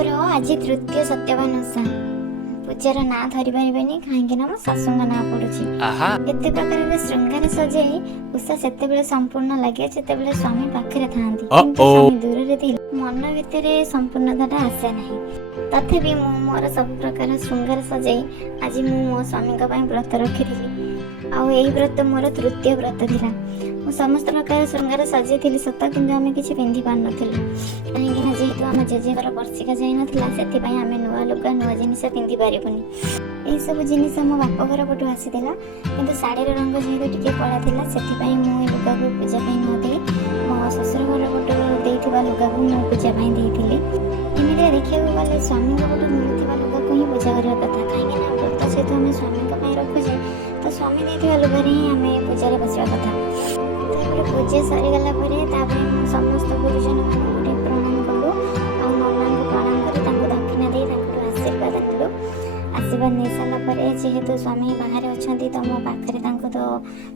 मोर आज तृतीय सत्यवान ओषा पूजार ना धरी पारे कहीं मो शाशु ना पड़ुची एत प्रकार श्रृंगार सजाई उषा से संपूर्ण लगे जिते स्वामी पाखे था स्वामी दूर थे मन भितर संपूर्णता आसे ना तथापि मोर सब प्रकार श्रृंगार सजाई आज मो स्वामी व्रत रखी व्रत मोर तृतीय व्रत था समस्त प्रकार श्रृंगार सजाई सत कि आम कि पिंधि पार नु कहीं जेहेतु आम जेजेर वर्षिका जाई नाला से आम नुआ लुगा नुआ जिनिस पिंधि पारूनी यही सब जिनिस मो बाप घर पटू आसीला कि शाढ़ीर रंग जेहेतु टी कला था से लुगा को पूजा नदी मो शशुर घर पटू देता लुगा को मु पूजा देती एमती देखा गले स्वामी पटू मिलूता लुगा को ही पूजा करने कथा कहीं व्रत जेहेतु आम स्वामी रखुचे तो स्वामी देता लुगार ही आम पूजा बसवा कथा पूजा सरीगला समस्त गुरुजन मान प्रणाम कलु आ नना को प्रणाम कर दक्षिणा दे आशीर्वाद नेलु आशीर्वाद नहीं सारापर जेहेतु स्वामी बाहर अच्छा तो मो पाखे तो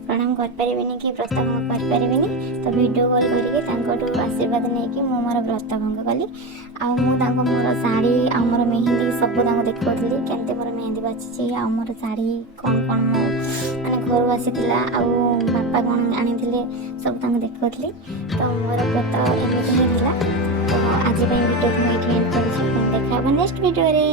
प्रणाम करें कि व्रत भंग करें तो वीडियो कॉल करके आशीर्वाद नहीं कि मोर व्रत भंग कली मोर शाढ़ी आ मोर मेहंदी सब देखी केमती मोर मेहंदी बाची आ मोर शाढ़ी कौन कौन माने घर आसी बापा कौन आनी सब देखी तो मोर व्रत एमती ही तो आज वीडियो को देखा नेक्स्ट वीडियो रे।